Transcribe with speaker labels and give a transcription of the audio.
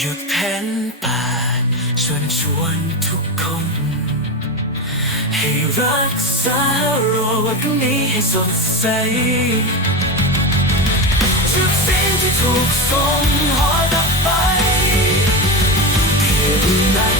Speaker 1: หยุดแผ่นป่าชวนชวนทุกคน ให้รักษาโรวันนี้ให้สดใสทุกสิ่งที่ถูกส่งหอดับไปเพื่อใน